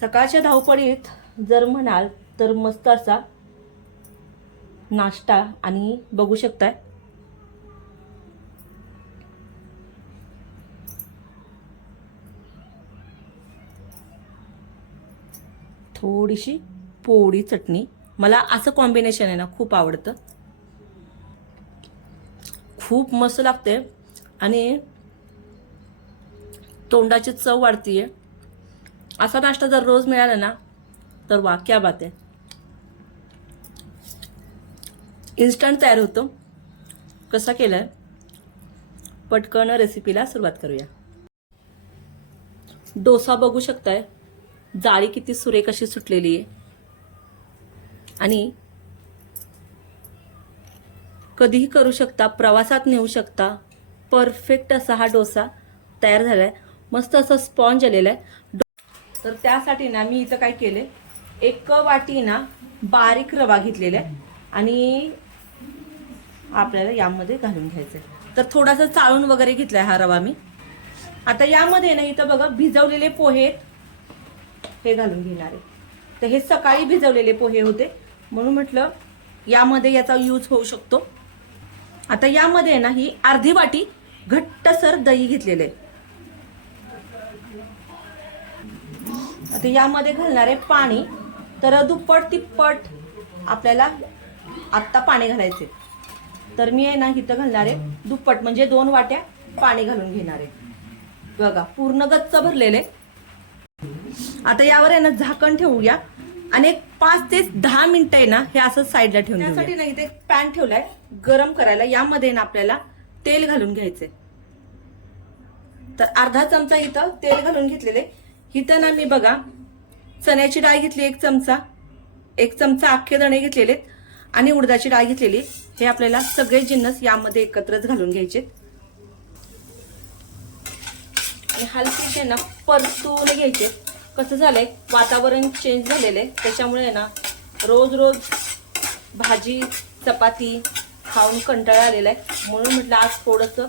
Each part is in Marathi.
सकाळच्या धावपळीत जर म्हणाल तर मस्त असा नाश्ता आणि बघू शकताय. थोडीशी पोळी चटणी. मला असं कॉम्बिनेशन आहे ना खूप आवडतं. खूप मस्त लागते आणि तोंडाची चव वाढतीये. असा नाश्ता जर रोज मिळाला ना तर वा क्या बात आहे. इन्स्टंट तयार होतो. कसा केलाय? पटकन रेसिपीला सुरुवात करूया. डोसा बघू शकताय. जाळी किती सुरेख अशी सुटलेली आहे. आणि कधीही करू शकता प्रवासात नेऊ शकता परफेक्ट असा हा डोसा तयार झालाय. मस्त असं स्पॉन्ज आलेला आहे. तर त्यासाठी ना मी इथं काय केले एक वाटी ना बारीक रवा घेतलेला आहे आणि आपल्याला यामध्ये घालून घ्यायचं आहे तर थोडासा चाळून वगैरे घेतलाय हा रवा मी. आता यामध्ये ना इथं बघा भिजवलेले पोहे हे घालून घेणार आहे. तर हे सकाळी भिजवलेले पोहे होते. म्हणून म्हटलं यामध्ये याचा यूज होऊ शकतो. आता यामध्ये आहे ना ही अर्धी वाटी घट्टसर दही घेतलेलं आहे. आता यामध्ये घालणार आहे पाणी तर दुप्पट तिप्पट आपल्याला आत्ता पाणी घालायचे. तर मी आहे ना इथं घालणार आहे दुप्पट म्हणजे दोन वाट्या पाणी घालून घेणार. आहे बघा पूर्ण गच्च भरलेले. आता यावर आहे ना झाकण ठेवूया. आणि एक पाच ते दहा मिनिटं आहे ना हे असं साईडला ठेवून त्यासाठी ना इथे पॅन ठेवलाय गरम करायला. यामध्ये ना आपल्याला तेल घालून घ्यायचंय तर अर्धा चमचा इथं तेल घालून घेतलेले. इथं ना मी बघा. चण्याची डाळ घेतली एक चमचा. एक चमचा अख्खे दणे घेतलेले आणि उडदाची डाळ घेतलेली. हे आपल्याला सगळे जिन्नस यामध्ये एकत्रच घालून घ्यायचे आणि हलकीचे ना परतून घ्यायचे कसं झालंय वातावरण चेंज झालेलं आहे त्याच्यामुळे आहे ना रोज रोज भाजी चपाती खाऊन कंटाळा आलेला आहे म्हणून म्हटलं आज थोडंसं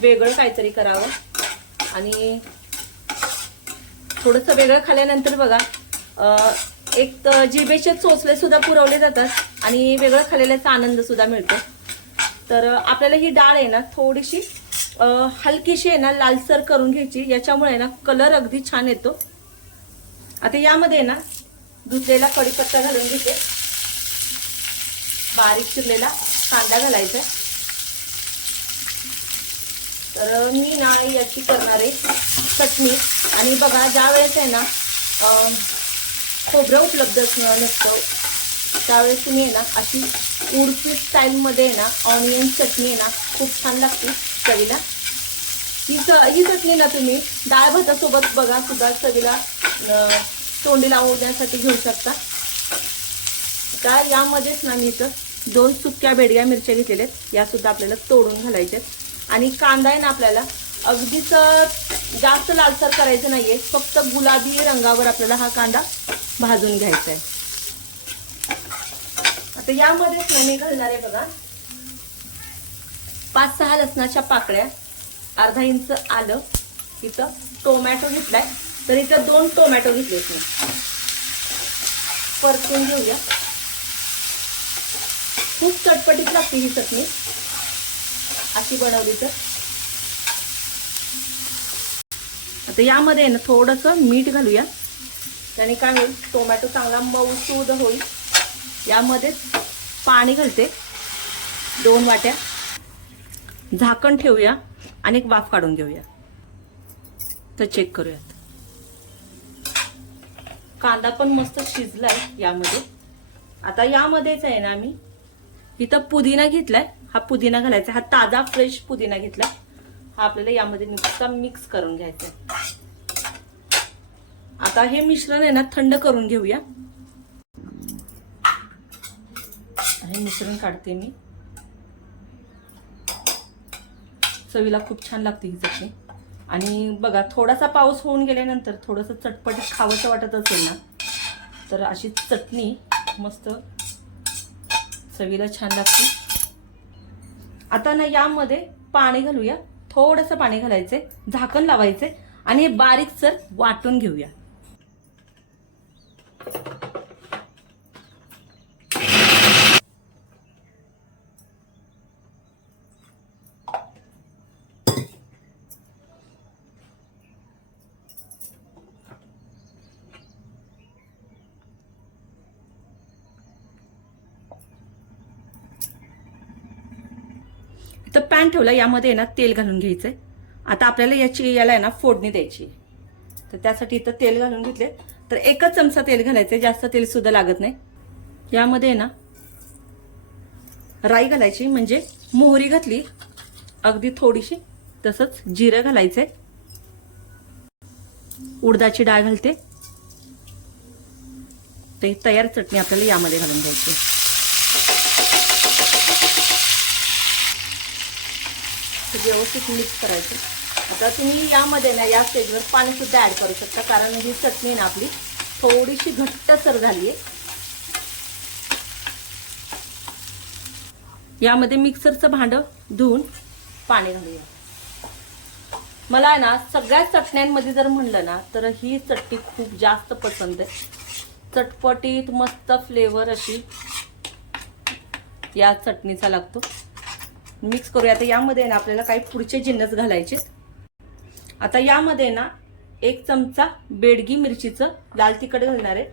वेगळं काहीतरी करावं. आणि थोडंसं वेगळं खाल्ल्यानंतर बघा एक तर जिभेचे चोचले सुद्धा पुरवले जातात आणि वेगळं खाल्लेल्याचा आनंद सुद्धा मिळतो. तर आपल्याला ही डाळ आहे ना थोडीशी हलकीशी आहे ना लालसर करून घ्यायची. याच्यामुळे ना कलर अगदी छान येतो. आता यामध्ये आहे ना धुतलेला कढीपत्ता घालून घेते. बारीक चिरलेला कांदा घालायचा तर मी ना याची करणार आहे. चटणी आणि बघा ज्या वेळेस आहे ना खोबरं उपलब्ध असणं नसतं त्यावेळेस तुम्ही आहे ना अशी उडपी स्टाईलमध्ये आहे ना ऑनियन चटणी आहे ना खूप छान लागते चवीला. ही च ही चटणी ना तुम्ही डाळ भातासोबत बघा सुद्धा चवीला तोंडी लावण्यासाठी घेऊ शकता. का यामध्येच ना मी इथं दोन सुक्या बेडग्या मिरच्या घेतलेल्या आहेत. यासुद्धा आपल्याला तोडून घालायच्या आहेत. आणि कांदा आहे ना आपल्याला अगदीच जास्त लालसर करायचं नाहीये. फक्त गुलाबी रंगावर आपल्याला हा कांदा भाजून घ्यायचा आहे आता यामध्येच ना मी घालणार आहे बघा. पाच सहा लसणाच्या पाकळ्या अर्धा इंच आलं इथं टोमॅटो घेतलाय. तर इथं दोन टोमॅटो घेतले मी. परतून घेऊया. खूप चटपटीत लागते ही चटणी. अशी बनवली तर. आता यामध्ये आहे ना थोडंसं मीठ घालूया. त्याने काय होईल? टोमॅटो चांगला मऊसूद होईल. यामध्ये पाणी घालते. दोन वाट्या. झाकण ठेवूया आणि एक वाफ काढून घेऊया. तर चेक करूयात. कांदा पण मस्त शिजलाय यामध्ये. आता यामध्येच आहे ना आम्ही. इथं पुदिना घेतलाय. हा पुदिना घालायचा. हा ताजा फ्रेश पुदिना घेतला हा आपल्याला यामध्ये नुसता मिक्स करून घ्यायचा आहे. आता हे मिश्रण आहे ना थंड करून घेऊया. हे मिश्रण काढते मी. चवीला खूप छान लागते ही चटणी. आणि बघा थोडासा पाऊस होऊन गेल्यानंतर थोडंसं चटपटीत खावंसं वाटत असेल ना तर अशी चटणी मस्त चवीला छान लागते. आता ना यामध्ये पाणी घालूया. थोडंसं पाणी घालायचंय झाकण लावायचंय. आणि हे बारीकसर वाटून घेऊया. तर पॅन ठेवला यामध्ये आहे ना तेल घालून घ्यायचं आहे आता आपल्याला याची याला आहे ना फोडणी द्यायची तर त्यासाठी इथं तेल घालून घेतले तर एकच चमचा तेल घालायचं जास्त तेल सुद्धा लागत नाही. यामध्ये आहे ना राई घालायची म्हणजे मोहरी घातली अगदी थोडीशी तसंच जिरं घालायचंय. उडदाची डाळ घालते. ते तयार चटणी आपल्याला यामध्ये घालून द्यायची ते व्यवस्थित मिक्स करायचं. आता तुम्ही यामध्ये ना या स्टेजवर पाणी सुद्धा ऍड करू शकता कारण ही चटणी ना आपली थोडीशी घट्टसर झाली आहे यामध्ये मिक्सरचं भांड धुवून पाणी घालूया. मला ना सगळ्या चटण्यांमध्ये जर म्हणलं ना तर ही चटणी खूप जास्त पसंत आहे. चटपटीत मस्त फ्लेवर अशी या चटणीचा लागतो. मिक्स करूया. आता यामध्ये ना आपल्याला काही पुढचे जिन्नस घालायचे आता यामध्ये ना एक चमचा बेडगी मिरचीचं लाल तिखट घालणार आहे.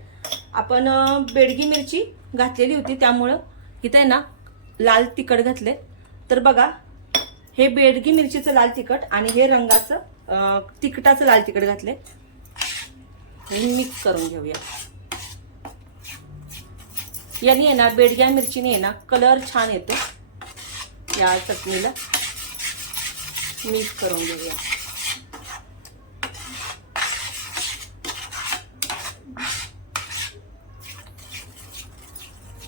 आपण बेडगी मिरची घातलेली होती त्यामुळं इथे आहे ना लाल तिखट घातले तर बघा हे बेडगी मिरचीचं लाल तिखट आणि हे रंगाचं तिखटाचं लाल तिखट घातले मिक्स करून घेऊया. याने आहे ना बेडग्या मिरचीने आहे ना कलर छान येतो. या चटणीला मिक्स करून घेऊया.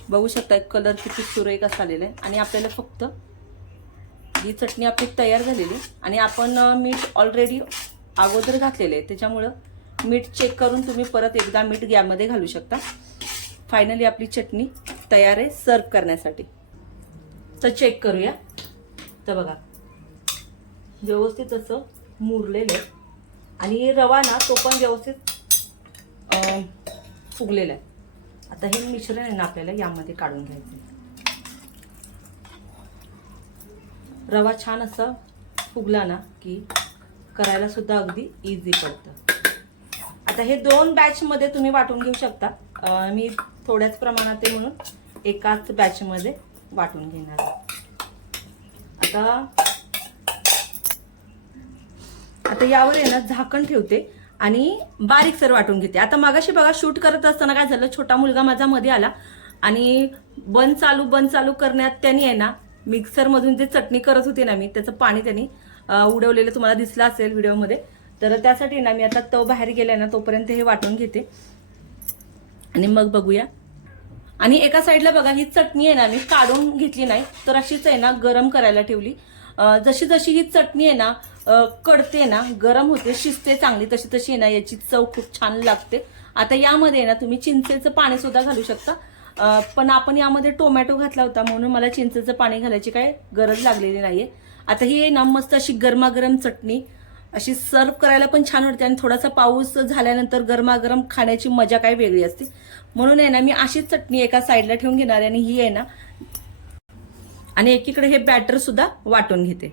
बघू शकता कलर किती सुरेख असा आलेला आहे. आणि आपल्याला फक्त ही चटणी आपली तयार झालेली. आणि आपण मीठ ऑलरेडी अगोदर घातलेलं आहे. त्याच्यामुळं मीठ चेक करून तुम्ही परत एकदा मीठ गॅमध्ये घालू शकता. फायनली आपली चटणी तयार आहे सर्व करण्यासाठी. तर चेक करूया. तर बघा व्यवस्थित असं मुरलेलं आहे. आणि रवा ना तो पण व्यवस्थित फुगलेला आहे. आता हे मिश्रण आहे ना आपल्याला यामध्ये काढून घ्यायचं रवा छान असा फुगला ना की करायला सुद्धा अगदी इझी पडतं. आता हे दोन बॅचमध्ये तुम्ही वाटून घेऊ शकता. मी थोड्याच प्रमाणात आहे म्हणून एकाच बॅचमध्ये वाटून घेणार आहे. आता. आता यावर आहे ना झाकण ठेवते आणि बारीक सर वाटून घेते. आता मागाशी बघा शूट करत असताना काय झालं? छोटा मुलगा माझा मध्ये आला आणि बंद चालू बंद चालू करण्यात त्यांनी आहे ना मिक्सरमधून जे चटणी करत होती ना मी त्याचं पाणी त्यांनी उडवलेलं तुम्हाला दिसलं असेल व्हिडिओमध्ये. तर त्यासाठी ना मी आता तो बाहेर गेलाय ना तोपर्यंत हे वाटून घेते. आणि मग बघूया. आणि एका साईडला बघा ही चटणी आहे ना मी काढून घेतली नाही तर अशीच आहे ना गरम करायला ठेवली. जशी जशी ही चटणी आहे ना कडते ना गरम होते शिजते चांगली तशी तशी आहे ना याची चव खूप छान लागते. आता यामध्ये आहे ना तुम्ही चिंचेचं पाणी सुद्धा घालू शकता. पण आपण यामध्ये टोमॅटो घातला होता म्हणून मला चिंचेचं पाणी घालायची काय गरज लागलेली नाहीये. आता ही आहे ना मस्त अशी गरमागरम चटणी. अशी सर्व करायला पण छान वाटते आणि थोडासा पाऊस झाल्यानंतर गरमागरम खाण्याची मजा काय वेगळी असते. म्हणून आहे ना मी अशीच चटणी एका साईडला ठेवून घेणार आहे आणि ही आहे ना आणि एकीकडे हे बॅटर सुद्धा वाटून घेते.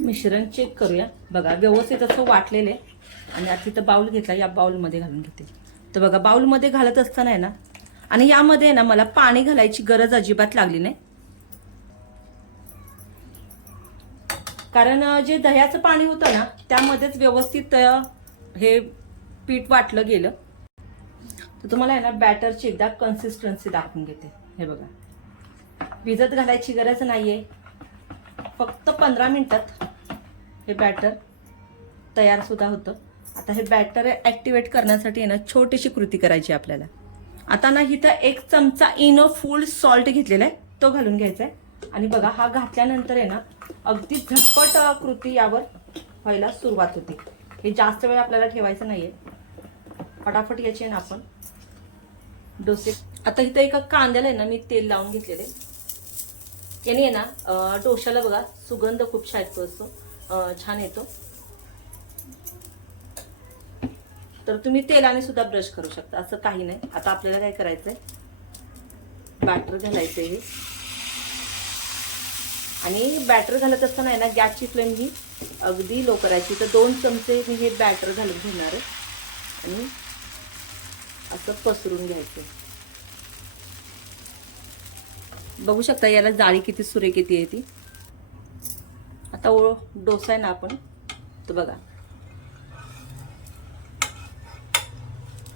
मिश्रण चेक करूया. बघा व्यवस्थित असं वाटलेलं आहे. आणि आता तिथं बाउल घेतला या बाउलमध्ये घालून घेते. तर बघा बाउलमध्ये घालत असताना आहे ना आणि यामध्ये आहे ना मला पाणी घालायची गरज अजिबात लागली नाही. कारण जे दह्याचं पाणी होतं ना त्यामध्येच व्यवस्थित हे पीठ वाटलं गेलं. तर तुम्हाला आहे ना बॅटरची एकदा कन्सिस्टन्सी दाखवून घेते. हे बघा. भिजत घालायची गरज नाही आहे फक्त पंधरा मिनटात हे बॅटर तयार सुद्धा होतं. आता हे बॅटर ॲक्टिवेट करण्यासाठी आहे ना छोटीशी कृती करायची आपल्याला. आता ना इथं एक चमचा इनो फुल सॉल्ट घेतलेला आहे. तो घालून घ्यायचा आहे. आणि बघा हा घातल्यानंतर आहे ना अगदी झटपट कृती यावर व्हायला सुरुवात होते. हे जास्त वेळ आपल्याला ठेवायचं नाहीये. फटाफट याची आहे ना आपण डोसे. आता इथं एका कांद्याला आहे ना मी तेल लावून घेतलेले याने आहे ना डोशाला बघा सुगंध खूप छायतो असतो छान येतो. तर तुम्ही तेलाने सुद्धा ब्रश करू शकता. असं काही नाही. आता आपल्याला काय करायचंय? बॅटर घालायचंय हे. आणि बॅटर घालत असताना आहे ना गॅसची फ्लेम ही अगदी लो करायची. तर दोन चमचे मी हे बॅटर घालून घेणार आहे. आणि असं पसरून घ्यायचं. बघू शकता याला जाळी किती सुरेख किती आहे ती. आता ओ डोसा आहे ना आपण. तर बघा.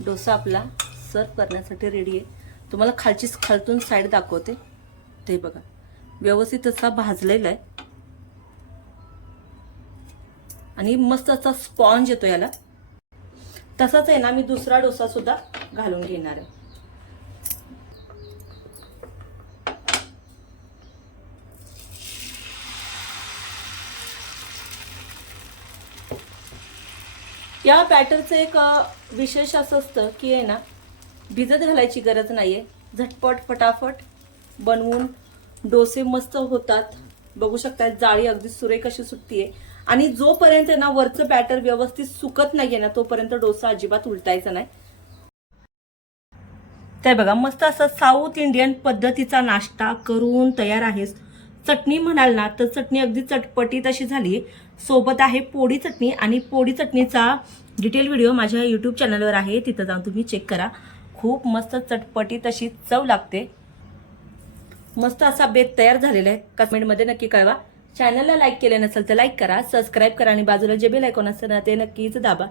डोसा आपला सर्व करण्यासाठी रेडी आहे. तुम्हाला खालची खालतून साईड दाखवते. ते बघा. व्यवस्थित असा भाजलेला आहे. आणि मस्त असा स्पॉन्ज येतो याला. तसाच आहे ना मी दुसरा डोसा सुद्धा घालून घेणार आहे. या बॅटरचं एक विशेष असं असतं की आहे ना भिजत घालायची गरज नाहीये. झटपट फटाफट बनवून डोसे मस्त होतात. बघू शकतात जाळी अगदी सुरेख अशी सुटतीये. आणि जोपर्यंत आहे ना वरचं बॅटर व्यवस्थित सुकत नाहीये ना तोपर्यंत डोसा अजिबात उलटायचा नाही. ते बघा मस्त असं साऊथ इंडियन पद्धतीचा नाश्ता करून तयार आहे चटणी म्हणाल ना तर चटणी अगदी चटपटीत अशी झाली. सोबत आहे पोळी चटणी आणि पोळी चटणीचा डिटेल व्हिडिओ माझ्या यूट्यूब चॅनलवर आहे. तिथं जाऊन तुम्ही चेक करा. खूप मस्त चटपटीत अशी चव लागते. मस्त असा बेत तयार झालेला आहे. कमेंटमध्ये नक्की कळवा. चॅनलला लाईक केलं नसेल तर लाईक करा सबस्क्राईब करा आणि बाजूला जे बेल आयकॉन असतं ना ते नक्कीच दाबा.